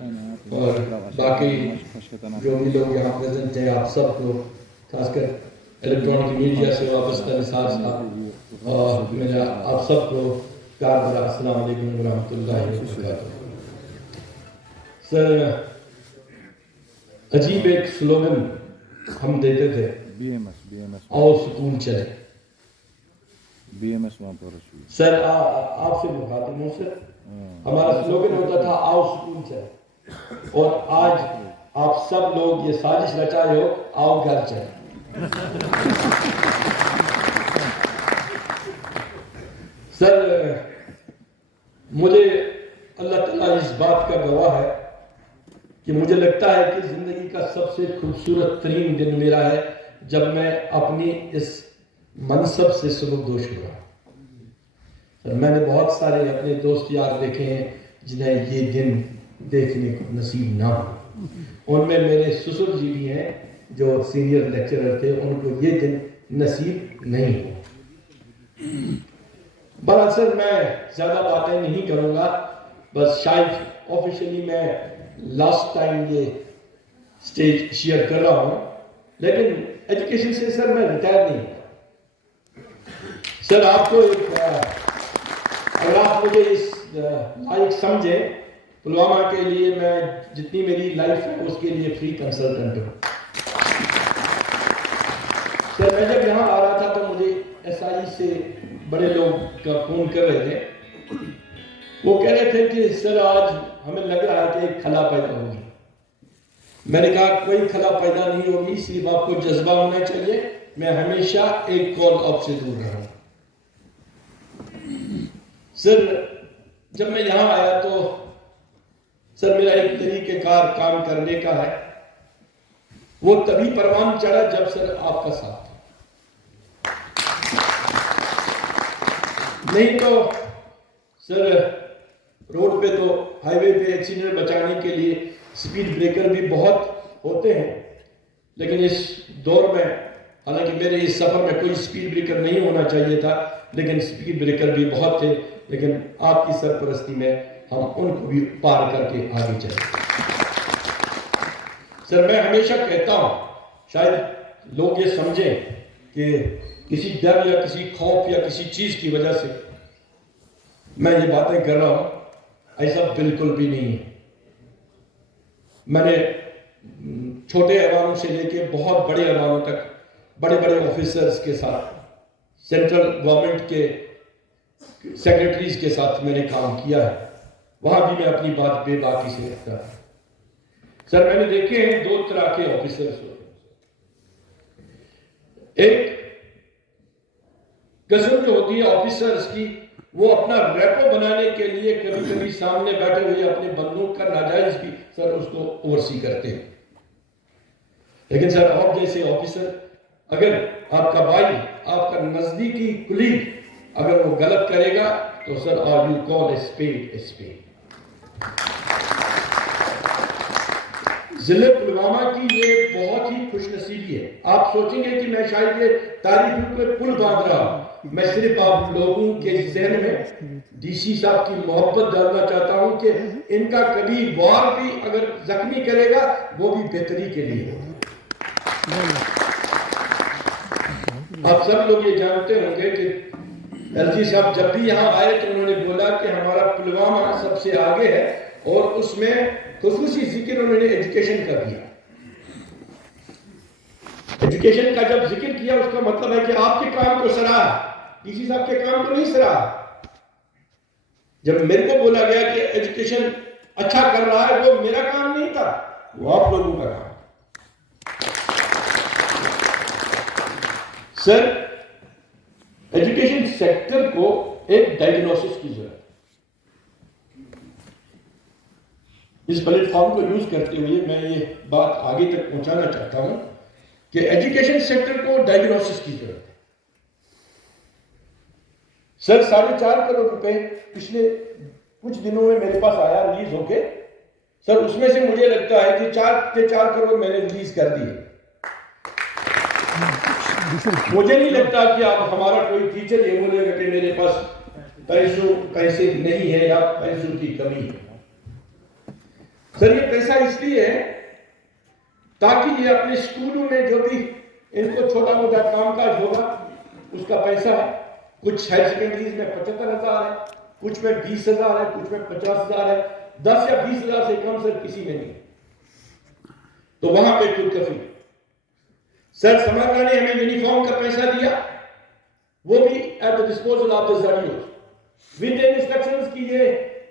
اور باقی جو بھی لوگ یہاں پریزنٹ ہیں آپ سب کو، خاص کر الیکٹرانک میڈیا سے وابستہ نثار صاحب اور میرا آپ سب کو کار بھرا السلام علیکم ورحمۃ اللہ وبرکاتہ۔ سر عجیب ایک سلوگن ہم دیتے تھے، آؤ سکول چلے۔ سر آپ سے مخاطب ہوں سر، ہمارا سلوگن ہوتا تھا آؤ سکول چلے، اور آج آپ سب لوگ یہ سازش رچائے ہو آؤ گھر چلے۔ سر مجھے اللہ تعالیٰ اس بات کا گواہ ہے کہ مجھے لگتا ہے کہ زندگی کا سب سے خوبصورت ترین دن میرا ہے جب میں اپنی اس منصب سے سبکدوش ہوا۔ سر میں نے بہت سارے اپنے دوست یار دیکھے ہیں جنہیں یہ دن دیکھنے کو نصیب نہ ہو، ان میں میرے سسر جی بھی ہیں جو سینئر لیکچرر تھے، ان کو یہ دن نصیب نہیں ہو۔ بہرحال سر میں زیادہ باتیں نہیں کروں گا، بس شاید آفیشلی میں لاسٹ ٹائم یہ سٹیج شیئر کر رہا ہوں، لیکن ایجوکیشن سے سر میں ریٹائر نہیں ہوں۔ سر آپ کو اگر آپ مجھے اس لائق سمجھیں، پلوامہ کے لیے میں جتنی میری لائف ہے اس کے لیے فری کنسلٹنٹ ہوں۔ سر میں جب یہاں آ رہا تھا تو مجھے ایس آئی سے بڑے لوگ کا فون کر رہے تھے، وہ کہہ رہے تھے کہ سر آج ہمیں لگ رہا ہے کہ ایک خلا پیدا ہوگی۔ میں نے کہا کوئی خلا پیدا نہیں ہوگی، صرف آپ کو جذبہ ہونا چاہیے، میں ہمیشہ ایک کال آپ سے دور رہا ہوں۔ سر جب میں یہاں آیا تو سر میرا ایک طریقہ کار کام کرنے کا ہے، وہ تبھی پروان چڑھا جب سر آپ کا ساتھ تھا، نہیں تو سر روڈ پہ تو ہائی وے پہ ایکسیڈنٹ بچانے کے لیے سپیڈ بریکر بھی بہت ہوتے ہیں، لیکن اس دور میں حالانکہ میرے اس سفر میں کوئی سپیڈ بریکر نہیں ہونا چاہیے تھا، لیکن سپیڈ بریکر بھی بہت تھے، لیکن آپ کی سرپرستی میں ہم ان کو بھی پار کر کے آگے چلے۔ سر میں ہمیشہ کہتا ہوں، شاید لوگ یہ سمجھیں کہ کسی ڈر یا کسی خوف یا کسی چیز کی وجہ سے میں یہ باتیں کر رہا ہوں، ایسا بالکل بھی نہیں ہے۔ میں نے چھوٹے ایوانوں سے لے کے بہت بڑے ایوانوں تک بڑے بڑے آفیسرز کے ساتھ، سینٹرل گورنمنٹ کے سیکریٹریز کے ساتھ میں نے کام کیا ہے، وہاں بھی میں اپنی بات بے باکی سے رکھتا ہوں۔ سر میں نے دیکھے ہیں دو طرح کے آفیسرز ہوتے ہیں، ایک قسم جو ہوتی ہے آفیسرز کی، وہ اپنا ریپو بنانے کے لیے کبھی کبھی سامنے بیٹھے ہوئے اپنے بندوق کا ناجائز بھی سر اس کو اوورسی کرتے ہیں، لیکن سر آپ جیسے آفیسر اگر آپ کا بھائی، آپ کا نزدیکی کلیگ اگر وہ غلط کرے گا تو sir are you call a spade a spade. ضلع پلوامہ کی یہ بہت ہی خوش نصیبی ہے۔ آپ سوچیں گے کہ میں شاید یہ تاریخ پہ پل باندھ رہا ہوں، میں صرف آپ لوگوں کے ذہن میں ڈی سی صاحب کی محبت ڈالنا چاہتا ہوں کہ ان کا کبھی وار بھی اگر زخمی کرے گا وہ بھی بہتری کے لیے ہوگا۔ آپ سب لوگ یہ جانتے ہوں گے کہ ایل جی صاحب جب بھی یہاں آئے تو انہوں نے بولا کہ ہمارا پلوامہ سب سے آگے ہے، اور اس میں خصوصی ذکر انہوں نے ایجوکیشن کا دیا۔ ایجوکیشن کا جب ذکر کیا اس کا مطلب ہے کہ آپ کے کام کو سراہا، ڈی سی صاحب کے کام کو نہیں سراہا۔ جب میرے کو بولا گیا کہ ایجوکیشن اچھا کر رہا ہے، وہ میرا کام نہیں تھا، وہ آپ لوگوں کا کام۔ سر ایجوکیشن سیکٹر کو ایک ڈائگنوسس کی ضرورت ہے۔ اس پلیٹ فارم کو یوز کرتے ہوئے میں یہ بات آگے تک پہنچانا چاہتا ہوں کہ ایجوکیشن سیکٹر کو ڈائگنوسس کی ضرورت ہے۔ سر 4.5 کروڑ روپے پچھلے کچھ دنوں میں میرے پاس آیا ریلیز ہو کے، سر اس میں سے مجھے لگتا ہے کہ 4 کروڑ میں نے ریلیز کر دیے۔ مجھے نہیں لگتا کہ اب ہمارا کوئی ٹیچر یہ بولے گا کہ میرے پاس پیسے نہیں ہے یا پیسوں کی کمی ہے۔ سر یہ پیسہ اس لیے ہے تاکہ یہ اپنے اسکولوں میں جو بھی ان کو چھوٹا موٹا کام کاج ہوگا اس کا پیسہ ہے. کچھ ہائر سیکنڈریز میں 75,000 ہے, کچھ میں 20,000 ہے, کچھ میں 50,000 ہے, 10 یا 20,000 سے کم سر کسی میں نہیں. تو وہاں پہ خود کفیل. سر سماگا نے ہمیں یونیفارم کا پیسہ دیا, وہ بھی at the disposal of the زاویوز ود انسٹرکشنز کی یہ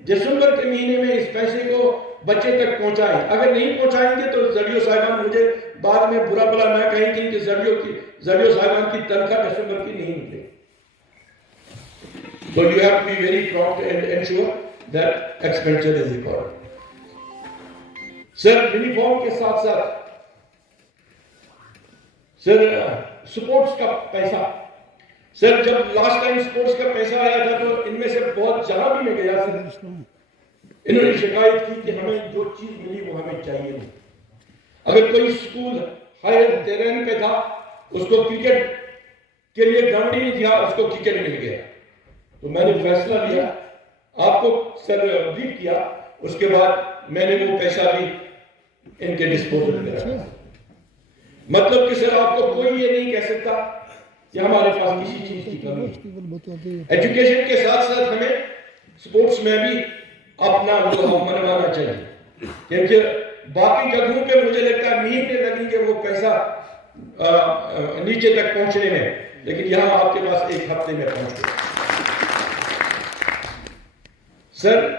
دسمبر کے مہینے میں اس پیسے کو بچے تک پہنچائیں. اگر نہیں پہنچائیں گے تو زاویو صاحبان مجھے بعد میں برا بلا نہ کہیں گے کہ زاویو صاحبان کی تنخواہ دسمبر کی نہیں نکلے. So you have to be very prompt and ensure that expenditure is recorded. Sir uniform کے ساتھ ساتھ سر سپورٹس کا پیسہ. سر جب لاسٹ ٹائم سپورٹس کا پیسہ آیا تھا تو ان میں سے بہت جہاں بھی میں گیا سر انہوں نے شکایت کی کہ ہمیں جو چیز ملی وہ ہمیں چاہیے نہیں. اگر کوئی اسکول ہائر ٹیرین پہ تھا اس کو کرکٹ کے لیے گراؤنڈ ہی نہیں دیا, اس کو کرکٹ مل گیا. تو میں نے فیصلہ لیا, آپ کو سر بریف کیا, اس کے بعد میں نے وہ پیسہ بھی ان کے ڈسپوزل میں رکھا. مطلب کہ سر آپ کو کوئی یہ نہیں کہہ سکتا کہ ہمارے پاس کسی چیز کی کمی ہے. ایجوکیشن کے ساتھ ساتھ ہمیں سپورٹس میں بھی اپنا منوانا چاہیے, کیونکہ باقی جگہوں پہ مجھے لگتا ہے مہینے لگیں گے وہ پیسہ نیچے تک پہنچنے میں, لیکن یہاں آپ کے پاس ایک ہفتے میں پہنچ گیا. سر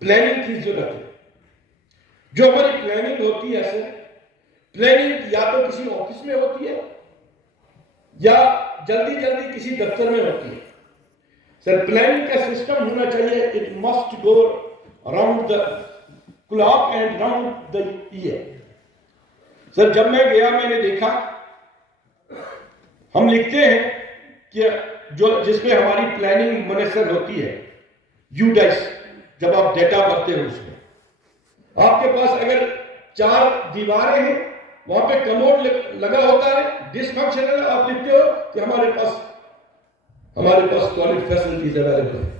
پلاننگ کی ضرورت ہے. جو ہماری پلاننگ ہوتی ہے سر, پلاننگ یا تو کسی آفس میں ہوتی ہے یا جلدی جلدی کسی دفتر میں ہوتی ہے. سر پلاننگ کا سسٹم ہونا چاہیے. It must go around the clock and round the year. Sir جب میں گیا میں نے دیکھا ہم لکھتے ہیں کہ جس میں ہماری پلاننگ منحصر ہوتی ہے یو ڈائس, جب آپ ڈیٹا بھرتے ہو اس میں آپ کے پاس اگر 4 دیواریں ہیں وہاں پہ کموڈ لگا ہوتا ہے, ڈس فنکشنل, آپ لکھتے ہو کہ ہمارے پاس ٹوائلٹ فیسلٹیز اویلیبل ہے.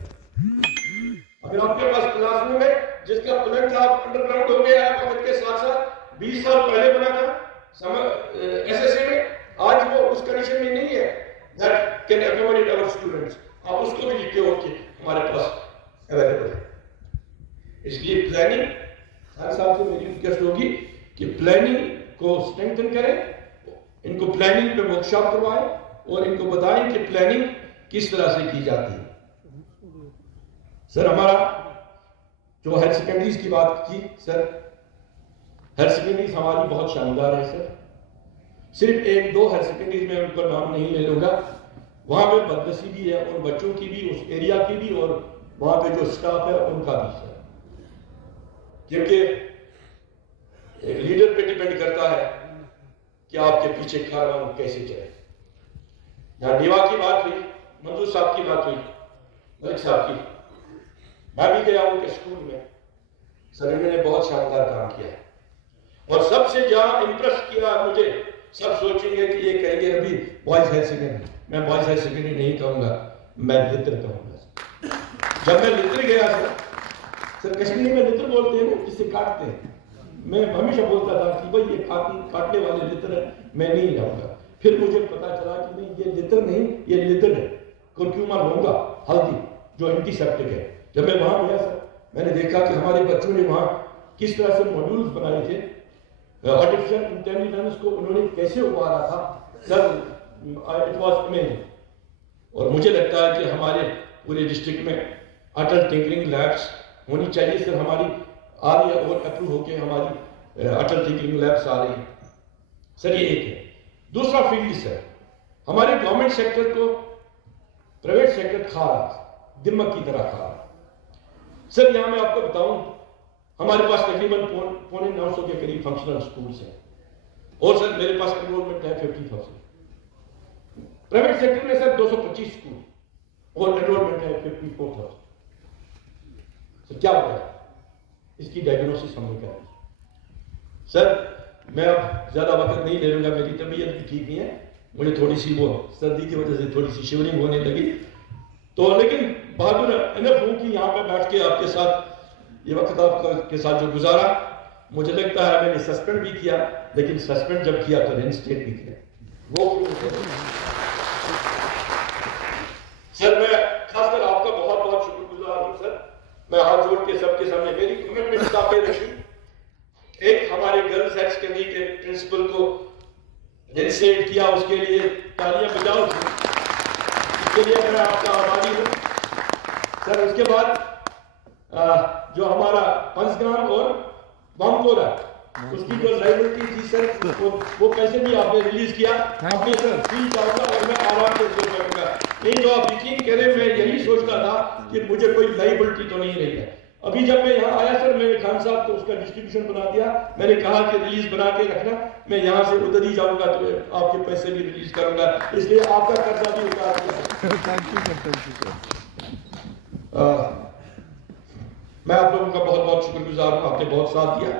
اگر آپ کے پاس کلاس روم ہے جس کا پلان تھا انڈر گراؤنڈ ہو گیا ہے وقت کے ساتھ ساتھ 20 سال پہلے بنا تھا ایس ایس اے میں, آج وہ اس کنڈیشن میں نہیں ہے that can accommodate our students. آپ اس کو بھی لکھتے ہو کہ ہمارے پاس اویلیبل ہے. اس لیے پلاننگ ہر صاحب سے میری ریکویسٹ ہوگی کہ پلاننگ کو اسٹرینتھن کریں, ان کو پلاننگ پہ ورکشاپ کروائیں اور ان کو بتائیں کہ پلاننگ کس طرح سے کی جاتی ہے. سر ہمارا جو ہائر سیکنڈریز کی بات کی, سر ہائر سیکنڈریز ہماری بہت شاندار ہے. سر صرف 1-2 ہائر سیکنڈریز میں ان کا نام نہیں لے لوں گا, وہاں پہ بدنصیبی بھی ہے ان بچوں کی بھی, اس ایریا کی بھی, اور وہاں پہ جو سٹاف ہے ان کا بھی. سر کیونکہ ایک لیڈر پہ ڈیپینڈ کرتا ہے کہ آپ کے پیچھے کارواں کیسے چلے. یہاں دیوا کی بات ہوئی, منظور صاحب کی بات ہوئی, ملک صاحب کی, میں بھی گیا ان کے اسکول میں. سر انہوں نے بہت شاندار کام کیا ہے, اور سب سے جہاں امپریس کیا مجھے, سب سوچیں گے کہ یہ کہیں گے ابھی بوائز ہائر سیکنڈری, میں بوائز ہائر سیکنڈری نہیں کہوں گا, میں لتر کہوں گا. جب میں لتر گیا سر کشمیری میں لتر بولتے ہیں جس سے کاٹتے ہیں, میں ہمیشہ بولتا تھا کہ بھائی یہ کاٹنے والے لتر ہے, میں نہیں جاؤں گا. پھر مجھے پتا چلا کہ نہیں, یہ لتر نہیں, یہ لتر ہے, کرکیوما لونگا, ہلدی, جو اینٹی سیپٹک ہے. جب میں وہاں گیا سر میں نے دیکھا کہ ہمارے بچوں نے وہاں کس طرح سے ماڈیولز بنائے تھے, آرٹیفیشل انٹیلیجنس کو انہوں نے کیسے ابھارا تھا. Sir it was amazing. اور مجھے لگتا ہے کہ ہمارے پورے ڈسٹرکٹ میں اٹل ٹنکرنگ لیبس ہونی چاہیے. سر ہماری آ رہی ہے اور اپروو ہو کے ہماری اٹل ٹنکرنگ لیبس آ رہی ہیں. سر یہ ایک ہے. دوسرا فیلڈ سر, ہمارے گورنمنٹ سیکٹر کو پرائیویٹ سیکٹر کھا رہا, دمک کی طرح کھا رہا. سر یہاں میں آپ کو بتاؤں ہمارے پاس تقریباً 950 کے قریب فنکشنل سکولز ہیں, اور سر میرے پاس انرولمنٹ ہے 50,000. پرائیویٹ سیکٹر میں سر 225 سکول اور انرولمنٹ ہے 54,000. سر کیا ہو رہا ہے, اس کی ڈائگنوسس ہم نے کر دی. سر میں اب زیادہ وقت نہیں لے لوں گا, میری طبیعت بھی ٹھیک نہیں ہے, مجھے تھوڑی سی وہ سردی کی وجہ سے تھوڑی سی شیورنگ ہونے لگی. تو لیکن بہادر انف ہوں کہ یہاں پہ بیٹھ کے آپ کے ساتھ یہ وقت آپ کے ساتھ جو گزارا، مجھے لگتا ہے میں نے سسپینڈ بھی کیا، لیکن سسپینڈ جب کیا تو رینسٹیٹ بھی کیا. وہ سر میں خاص کر آپ کا بہت بہت شکر گزار ہوں سر. میں ہاتھ جوڑ کے سب کے سامنے میری کمٹمنٹ سامنے رکھی. ایک ہمارے گرلز ایکس اکیڈمی کے پرنسپل کو رینسٹیٹ کیا، اس کے لیے تالیاں بجاؤ. اس کے لیے میں آپ کا آبادی ہوں سر. اس کے بعد جو ہمارا پنسگرام اور وامپورا، اس کی جو لائبلٹی تھی سر، وہ پیسے بھی آپ نے ریلیز کیا. آپ نے سر فری جاؤں گا اور میں آرام سے سوچ کروں گا. نہیں تو آپ یقین کریں میں یہی سوچتا تھا کہ مجھے کوئی لائبلٹی تو نہیں رہی ہے. ابھی جب میں یہاں آیا سر، میں نے خان صاحب کو اس کا ڈسٹریبیوشن بنا دیا. میں نے کہا کہ ریلیز بنا کے رکھنا، میں یہاں سے ادھر ہی جاؤں گا تو آپ کے پیسے بھی ریلیز کروں گا. اس لیے آپ کا قرضہ بھی اتار دیا. میں آپ لوگوں کا بہت بہت شکر گزار ہوں. آپ نے بہت ساتھ دیا،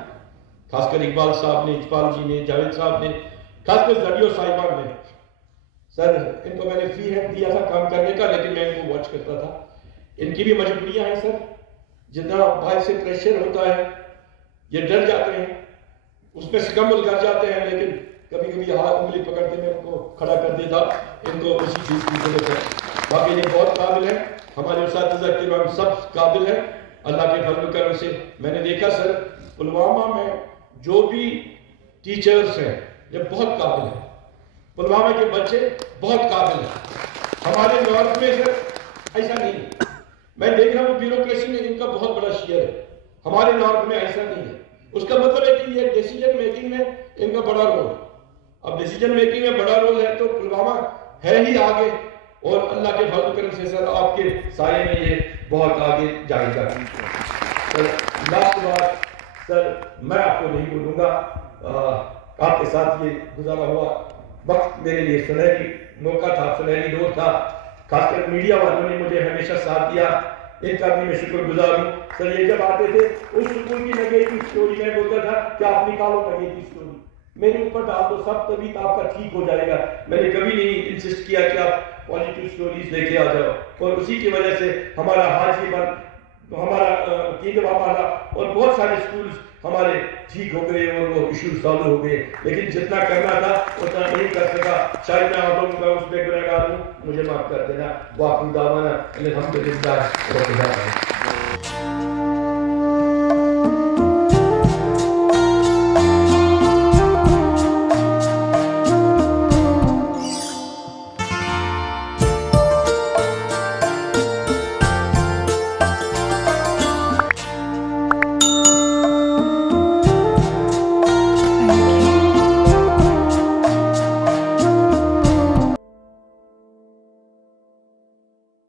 خاص کر اقبال صاحب نے، اقبال جی نے، جاوید صاحب نے، خاص کر زریو صاحبان نے. سر ان کو میں نے فری ہینڈ دیا تھا کام کرنے کا، لیکن میں ان کو واچ کرتا تھا. ان کی بھی مجبوریاں ہیں سر. جتنا باہر سے پریشر ہوتا ہے یہ ڈر جاتے ہیں، اس میں سکمبل کر جاتے ہیں، لیکن کبھی کبھی ہاتھ انگلی پکڑ کے میں ان کو کھڑا کر دیتا. ان کو اسی چیز کی ضرورت ہے. باقی یہ بہت قابل ہے، ہمارے اساتذہ کرام سب قابل ہیں اللہ کے فضل و کرم سے. میں نے دیکھا سر پلوامہ میں جو بھی ٹیچرز ہیں یہ بہت قابل ہیں. پلوامہ کے بچے بہت قابل ہیں. ہمارے نارتھ میں سر ایسا نہیں ہے. میں دیکھ رہا ہوں بیوروکریسی میں ان کا بہت بڑا شیئر ہے. ہمارے نارتھ میں ایسا نہیں ہے. اس کا مطلب ہے کہ یہ ڈیسیجن میکنگ میں ان کا بڑا رول ہے. اب ڈیسیجن میکنگ میں بڑا رول ہے تو پلوامہ ہے ہی آگے، اور اللہ کے فضل و کرم سے سر آپ کے سائے میں یہ بہت آگے جائے گا. سر لاسٹ بات سر میں آپ کو نہیں بولوں گا. آپ کے ساتھ یہ گزارا ہوا وقت میرے لیے سنہری موقع تھا، سنہری دور تھا. خاص کر میڈیا والوں نے مجھے ہمیشہ ساتھ دیا، ان کا بھی میں شکر گزار ہوں. سر یہ جب آتے تھے اس سکول کی نگیٹو سٹوری میں بولتا تھا کہ آپ نکالو نگیٹو سٹوری، میرے اوپر ڈال دو سب، تبھی تو آپ کا ٹھیک ہو جائے گا. میں نے کبھی نہیں انسسٹ کیا کہ آپ پازیٹیو سٹوریز لے کے آ جاؤ. اور اسی کی وجہ سے ہمارا حاجی بن، ہمارا کینگوا والا اور بہت سارے سکولز ہمارے ٹھیک ہو گئے اور وہ ایشو سالو ہو گئے. لیکن جتنا کرنا تھا اتنا نہیں کر سکا. شاید میں آپ لوگوں کا اس میں گنہگار ہوں، مجھے معاف کر دینا. واقعی دعوانا الحمدللہ رب العالمین.